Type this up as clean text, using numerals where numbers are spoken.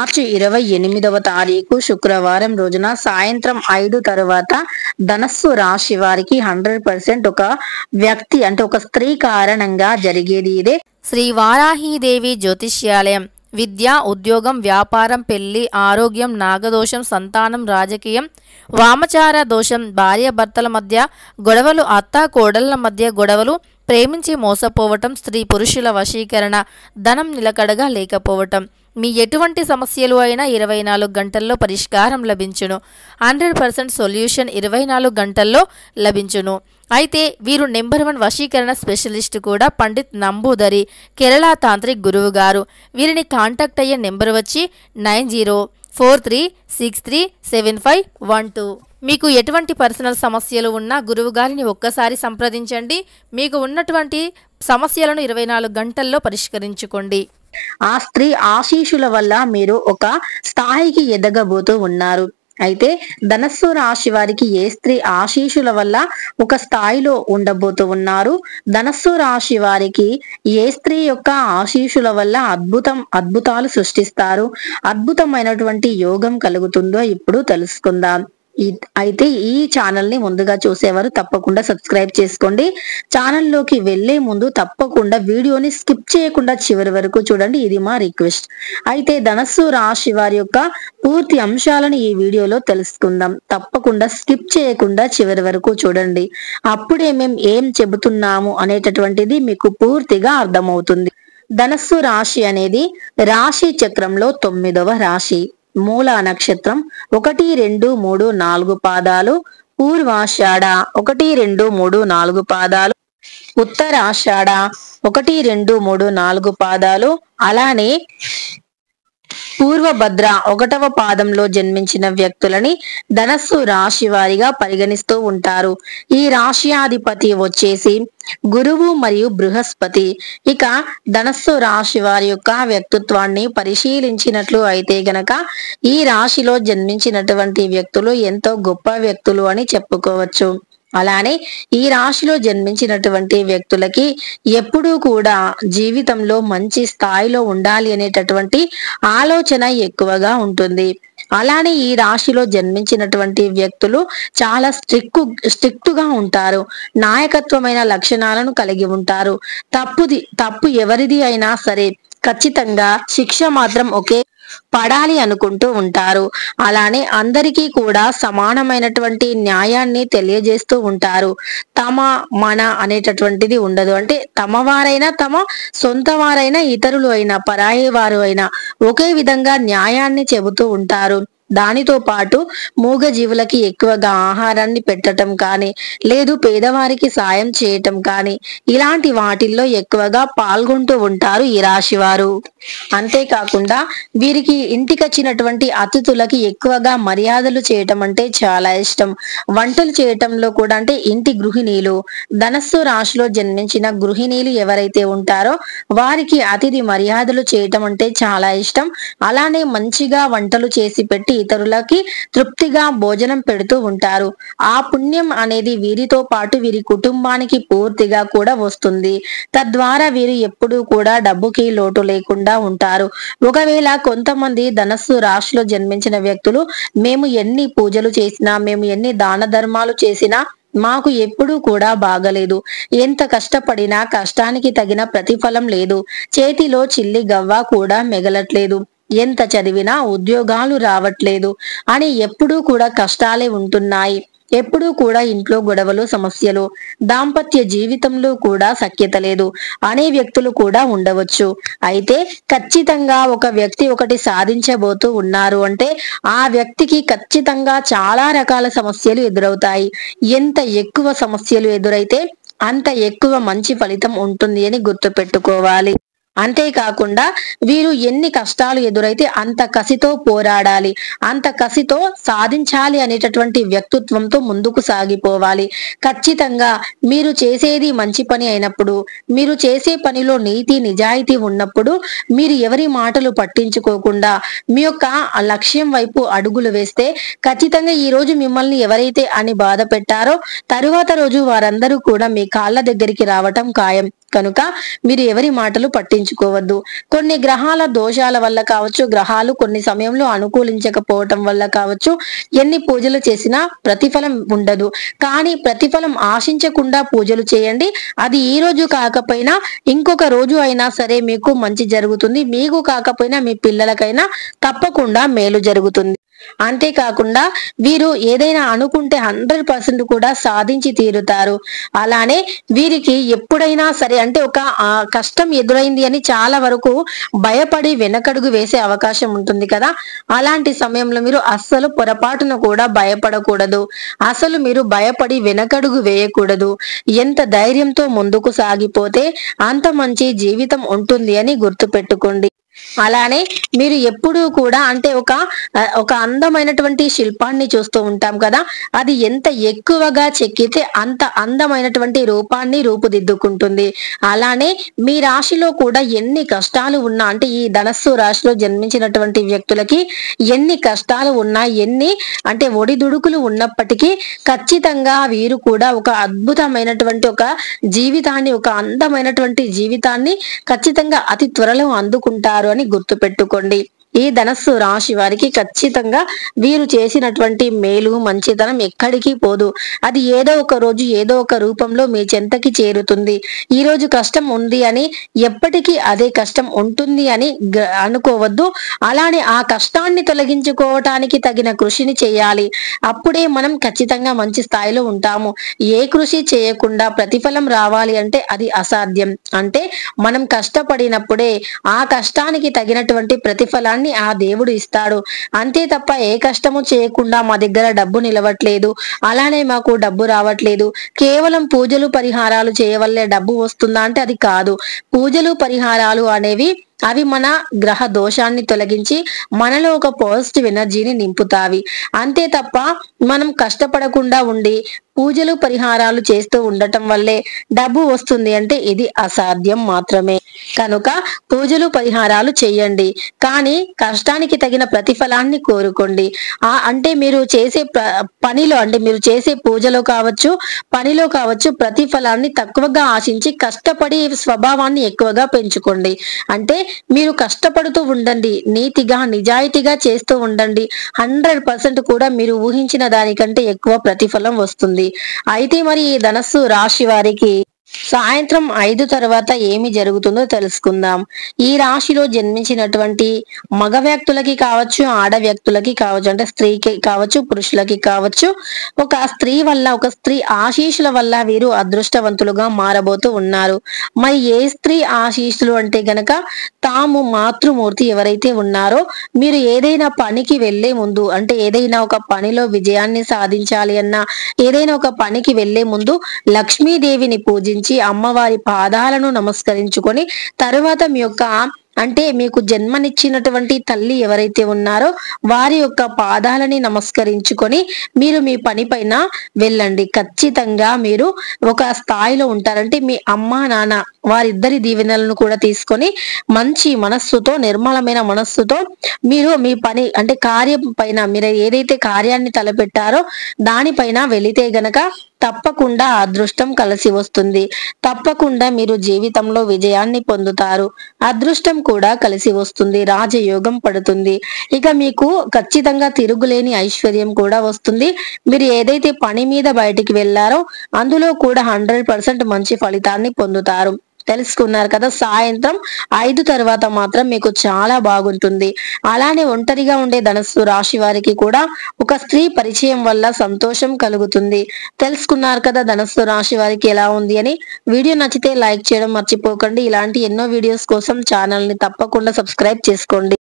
మార్చి 28వ తారీఖు శుక్రవారం రోజున సాయంత్రం 5 తరువాత ధనస్సు రాశి వారికి 100% ఒక వ్యక్తి అంటే ఒక స్త్రీ కారణంగా జరిగేది ఇదే. శ్రీ వారాహీదేవి జ్యోతిష్యాలయం. విద్య, ఉద్యోగం, వ్యాపారం, పెళ్లి, ఆరోగ్యం, నాగదోషం, సంతానం, రాజకీయం, వామచార దోషం, భార్యాభర్తల మధ్య గొడవలు, అత్త కోడళ్ల మధ్య గొడవలు, ప్రేమించి మోసపోవటం, స్త్రీ పురుషుల వశీకరణ, ధనం నిలకడగా లేకపోవటం, మీ ఎటువంటి సమస్యలు అయినా 24 గంటల్లో పరిష్కారం లభించును. 100% సొల్యూషన్ 24 గంటల్లో లభించును. అయితే వీరు నెంబర్ 1 వశీకరణ స్పెషలిస్ట్ కూడా పండిత్ నంబూదరి, కేరళ తాంత్రిక్ గురువు గారు. వీరిని కాంటాక్ట్ అయ్యే నెంబర్ వచ్చి 9043637512. మీకు ఎటువంటి పర్సనల్ సమస్యలు ఉన్నా గురువు గారిని ఒక్కసారి సంప్రదించండి. మీకు ఉన్నటువంటి సమస్యలను 24 గంటల్లో పరిష్కరించుకోండి. ఆ స్త్రీ ఆశీస్సుల వల్ల మీరు ఒక స్థాయికి ఎదగబోతూ ఉన్నారు. అయితే ధనస్సు రాశి వారికి ఏ స్త్రీ ఆశీస్సుల వల్ల ఒక స్థాయిలో ఉండబోతూ ఉన్నారు, ధనస్సు రాశి వారికి ఏ స్త్రీ యొక్క ఆశీస్సుల వల్ల అద్భుతాలు సృష్టిస్తారు, అద్భుతమైనటువంటి యోగం కలుగుతుందో ఇప్పుడు తెలుసుకుందాం. అయితే ఈ ఛానల్ ని ముందుగా చూసేవారు తప్పకుండా సబ్స్క్రైబ్ చేసుకోండి. ఛానల్లోకి వెళ్లే ముందు తప్పకుండా వీడియోని స్కిప్ చేయకుండా చివరి వరకు చూడండి, ఇది మా రిక్వెస్ట్. అయితే ధనస్సు రాశి వారి యొక్క పూర్తి అంశాలను ఈ వీడియోలో తెలుసుకుందాం. తప్పకుండా స్కిప్ చేయకుండా చివరి వరకు చూడండి, అప్పుడే మేము ఏం చెబుతున్నాము అనేటటువంటిది మీకు పూర్తిగా అర్థమవుతుంది. ధనస్సు రాశి అనేది రాశి చక్రంలో 9వ రాశి. మూల నక్షత్రం 1, 2, 3, 4 పాదాలు, పూర్వాషాఢ 1, 2, 3, 4 పాదాలు, ఉత్తరాషాఢ 1, 2, 3, 4 పాదాలు, అలానే పూర్వభద్ర 1వ పాదంలో జన్మించిన వ్యక్తులని ధనస్సు రాశి వారిగా పరిగణిస్తూ ఉంటారు. ఈ రాశ్యాధిపతి వచ్చేసి గురువు మరియు బృహస్పతి. ఇక ధనస్సు రాశి వారి యొక్క వ్యక్తిత్వాన్ని పరిశీలించినట్లు అయితే గనక ఈ రాశిలో జన్మించినటువంటి వ్యక్తులు ఎంతో గొప్ప వ్యక్తులు అని చెప్పుకోవచ్చు. అలానే ఈ రాశిలో జన్మించినటువంటి వ్యక్తులకి ఎప్పుడూ కూడా జీవితంలో మంచి స్థాయిలో ఉండాలి అనేటటువంటి ఆలోచన ఎక్కువగా ఉంటుంది. అలానే ఈ రాశిలో జన్మించినటువంటి వ్యక్తులు చాలా స్ట్రిక్ట్ గా ఉంటారు. నాయకత్వమైన లక్షణాలను కలిగి ఉంటారు. తప్పు ఎవరిది అయినా సరే ఖచ్చితంగా శిక్ష మాత్రం ఒకే పడాలి అనుకుంటూ ఉంటారు. అలానే అందరికీ కూడా సమానమైనటువంటి న్యాయాన్ని తెలియజేస్తూ ఉంటారు. మన అనేటటువంటిది ఉండదు. అంటే తమ వారైనా తమ సొంత వారైనా ఇతరులు అయినా పరాయి వారు అయినా ఒకే విధంగా న్యాయాన్ని చెబుతూ ఉంటారు. దానితో పాటు మూగ జీవులకి ఎక్కువగా ఆహారాన్ని పెట్టడం కానీ, లేదు పేదవారికి సాయం చేయటం కానీ, ఇలాంటి వాటిల్లో ఎక్కువగా పాల్గొంటూ ఉంటారు ఈ రాశి వారు. అంతేకాకుండా వీరికి ఇంటికి వచ్చినటువంటి అతిథులకి ఎక్కువగా మర్యాదలు చేయటం అంటే చాలా ఇష్టం. వంటలు చేయటంలో కూడా, అంటే ఇంటి గృహిణీలు, ధనస్సు రాశిలో జన్మించిన గృహిణీలు ఎవరైతే ఉంటారో వారికి అతిథి మర్యాదలు చేయటం అంటే చాలా ఇష్టం. అలానే మంచిగా వంటలు చేసి పెట్టి ఇతరులకి తృప్తిగా భోజనం పెడుతూ ఉంటారు. ఆ పుణ్యం అనేది వీరితో పాటు వీరి కుటుంబానికి పూర్తిగా కూడా వస్తుంది. తద్వారా వీరు ఎప్పుడూ కూడా డబ్బుకి లోటు లేకుండా ఉంటారు. ఒకవేళ కొంతమంది ధనస్సు రాశిలో జన్మించిన వ్యక్తులు మేము ఎన్ని పూజలు చేసినా, మేము ఎన్ని దాన ధర్మాలు చేసినా మాకు ఎప్పుడూ కూడా బాగలేదు, ఎంత కష్టపడినా కష్టానికి తగిన ప్రతిఫలం లేదు, చేతిలో చిల్లి గవ్వ కూడా మిగలట్లేదు, ఎంత చదివినా ఉద్యోగాలు రావట్లేదు అని ఎప్పుడూ కూడా కష్టాలే ఉంటున్నాయి, ఎప్పుడూ కూడా ఇంట్లో గొడవలు, సమస్యలు, దాంపత్య జీవితంలో కూడా సఖ్యత లేదు అనే వ్యక్తులు కూడా ఉండవచ్చు. అయితే ఖచ్చితంగా ఒక వ్యక్తి ఒకటి సాధించబోతూ ఉన్నారు అంటే ఆ వ్యక్తికి ఖచ్చితంగా చాలా రకాల సమస్యలు ఎదురవుతాయి. ఎంత ఎక్కువ సమస్యలు ఎదురైతే అంత ఎక్కువ మంచి ఫలితం ఉంటుంది అని గుర్తుపెట్టుకోవాలి. అంతేకాకుండా వీరు ఎన్ని కష్టాలు ఎదురైతే అంత కసితో పోరాడాలి, అంత కసితో సాధించాలి అనేటటువంటి వ్యక్తిత్వంతో ముందుకు సాగిపోవాలి. ఖచ్చితంగా మీరు చేసేది మంచి పని అయినప్పుడు, మీరు చేసే పనిలో నీతి నిజాయితీ ఉన్నప్పుడు మీరు ఎవరి మాటలు పట్టించుకోకుండా మీ యొక్క లక్ష్యం వైపు అడుగులు వేస్తే ఖచ్చితంగా ఈ రోజు మిమ్మల్ని ఎవరైతే అని బాధ పెట్టారో తరువాత రోజు వారందరూ కూడా మీ కాళ్ళ దగ్గరికి రావటం ఖాయం. కనుక మీరు ఎవరి మాటలు పట్టించుకోకండి. పట్టించుకోవద్దు. కొన్ని గ్రహాల దోషాల వల్ల కావచ్చు, గ్రహాలు కొన్ని సమయంలో అనుకూలించకపోవటం వల్ల కావచ్చు, ఎన్ని పూజలు చేసినా ప్రతిఫలం ఉండదు. కానీ ప్రతిఫలం ఆశించకుండా పూజలు చేయండి. అది ఈ రోజు కాకపోయినా ఇంకొక రోజు అయినా సరే మీకు మంచి జరుగుతుంది. మీకు కాకపోయినా మీ పిల్లలకైనా తప్పకుండా మేలు జరుగుతుంది. అంతేకాకుండా వీరు ఏదైనా అనుకుంటే 100% కూడా సాధించి తీరుతారు. అలానే వీరికి ఎప్పుడైనా సరే అంటే ఒక కష్టం ఎదురైంది అని చాలా వరకు భయపడి వెనకడుగు వేసే అవకాశం ఉంటుంది కదా. అలాంటి సమయంలో మీరు అస్సలు పొరపాటున కూడా భయపడకూడదు. అసలు మీరు భయపడి వెనకడుగు వేయకూడదు. ఎంత ధైర్యంతో ముందుకు సాగిపోతే అంత మంచి జీవితం ఉంటుంది అని గుర్తుపెట్టుకోండి. అలానే మీరు ఎప్పుడూ కూడా అంటే ఒక అందమైనటువంటి శిల్పాన్ని చూస్తూ ఉంటాం కదా. అది ఎంత ఎక్కువగా చెక్కితే అంత అందమైనటువంటి రూపాన్ని రూపుదిద్దుకుంటుంది. అలానే మీ రాశిలో కూడా ఎన్ని కష్టాలు ఉన్నా అంటే ఈ ధనస్సు రాశిలో జన్మించినటువంటి వ్యక్తులకి ఎన్ని కష్టాలు ఉన్నా, ఎన్ని అంటే ఒడిదుడుకులు ఉన్నప్పటికీ ఖచ్చితంగా వీరు కూడా ఒక అద్భుతమైనటువంటి ఒక జీవితాన్ని, ఒక అందమైనటువంటి జీవితాన్ని ఖచ్చితంగా అతి త్వరలో అందుకుంటారు అని గుర్తుపెట్టుకోండి. ఈ ధనస్సు రాశి వారికి ఖచ్చితంగా వీరు చేసినటువంటి మేలు మంచితనం ఎక్కడికి పోదు. అది ఏదో ఒక రోజు ఏదో ఒక రూపంలో మీ చెంతకి చేరుతుంది. ఈ రోజు కష్టం ఉంది అని ఎప్పటికీ అదే కష్టం ఉంటుంది అని అనుకోవద్దు. అలానే ఆ కష్టాన్ని తొలగించుకోవటానికి తగిన కృషిని చేయాలి. అప్పుడే మనం ఖచ్చితంగా మంచి స్థాయిలో ఉంటాము. ఏ కృషి చేయకుండా ప్రతిఫలం రావాలి అంటే అది అసాధ్యం. అంటే మనం కష్టపడినప్పుడే ఆ కష్టానికి తగినటువంటి ప్రతిఫలాన్ని ఆ దేవుడు ఇస్తాడు. అంతే తప్ప ఏ కష్టము చేయకుండా మా దగ్గర డబ్బు నిలవట్లేదు, అలానే మాకు డబ్బు రావట్లేదు, కేవలం పూజలు పరిహారాలు చేయవల్లే డబ్బు వస్తుందా అంటే అది కాదు. పూజలు పరిహారాలు అనేవి అవి మన గ్రహ దోషాన్ని తొలగించి మనలో ఒక పాజిటివ్ ఎనర్జీని నింపుతావి. అంతే తప్ప మనం కష్టపడకుండా ఉండి పూజలు పరిహారాలు చేస్తూ ఉండటం వల్లే డబ్బు వస్తుంది అంటే ఇది అసాధ్యం మాత్రమే. కనుక పూజలు పరిహారాలు చేయండి, కానీ కష్టానికి తగిన ప్రతిఫలాన్ని కోరుకోండి. అంటే మీరు చేసే పనిలో అంటే మీరు చేసే పూజలో కావచ్చు, పనిలో కావచ్చు ప్రతిఫలాన్ని తక్కువగా ఆశించి కష్టపడి స్వభావాన్ని ఎక్కువగా పెంచుకోండి. అంటే మీరు కష్టపడుతూ ఉండండి, నీతిగా నిజాయితీగా చేస్తూ ఉండండి. 100% కూడా మీరు ఊహించిన దానికంటే ఎక్కువ ప్రతిఫలం వస్తుంది. అయితే మరి ఈ ధనస్సు రాశి వారికి సాయంత్రం 5 తర్వాత ఏమి జరుగుతుందో తెలుసుకుందాం. ఈ రాశిలో జన్మించినటువంటి మగ వ్యక్తులకి కావచ్చు, ఆడ వ్యక్తులకి కావచ్చు, అంటే స్త్రీకి కావచ్చు, పురుషులకి కావచ్చు, ఒక స్త్రీ వల్ల, ఒక స్త్రీ ఆశీస్సుల వల్ల వీరు అదృష్టవంతులుగా మారబోతూ ఉన్నారు. మరి ఏ స్త్రీ ఆశీస్సులు అంటే గనక తాము మాతృమూర్తి ఎవరైతే ఉన్నారో, మీరు ఏదైనా పనికి వెళ్లే ముందు అంటే ఏదైనా ఒక పనిలో విజయాన్ని సాధించాలి అన్నా, ఏదైనా ఒక పనికి వెళ్లే ముందు లక్ష్మీదేవిని పూజించి అమ్మవారి పాదాలను నమస్కరించుకొని తరువాత మీ యొక్క అంటే మీకు జన్మనిచ్చినటువంటి తల్లి ఎవరైతే ఉన్నారో వారి యొక్క పాదాలని నమస్కరించుకొని మీరు మీ పని పైన వెళ్ళండి. ఖచ్చితంగా మీరు ఒక స్థాయిలో ఉంటారంటే మీ అమ్మ నాన్న వారిద్దరి దీవెనలను కూడా తీసుకొని మంచి మనస్సుతో, నిర్మలమైన మనస్సుతో మీరు మీ పని అంటే కార్యం పైన మీరు ఏదైతే కార్యాన్ని తలపెట్టారో దానిపైన వెళితే గనక తప్పకుండా అదృష్టం కలిసి వస్తుంది. తప్పకుండా మీరు జీవితంలో విజయాన్ని పొందుతారు. అదృష్టం కూడా కలిసి వస్తుంది. రాజయోగం పడుతుంది. ఇక మీకు ఖచ్చితంగా తిరుగులేని ఐశ్వర్యం కూడా వస్తుంది. మీరు ఏదైతే పని మీద బయటికి వెళ్ళారో అందులో కూడా 100% మంచి ఫలితాన్ని పొందుతారు. తెలుసుకున్నారు కదా. సాయంత్రం 5 తర్వాత మాత్రం మీకు చాలా బాగుంటుంది. అలానే ఒంటరిగా ఉండే ధనస్సు రాశి వారికి కూడా ఒక స్త్రీ పరిచయం వల్ల సంతోషం కలుగుతుంది. తెలుసుకున్నారు కదా ధనస్సు రాశి వారికి ఎలా ఉంది అని. వీడియో నచ్చితే లైక్ చేయడం మర్చిపోకండి. ఇలాంటి ఎన్నో వీడియోస్ కోసం ఛానల్ ని తప్పకుండా సబ్స్క్రైబ్ చేసుకోండి.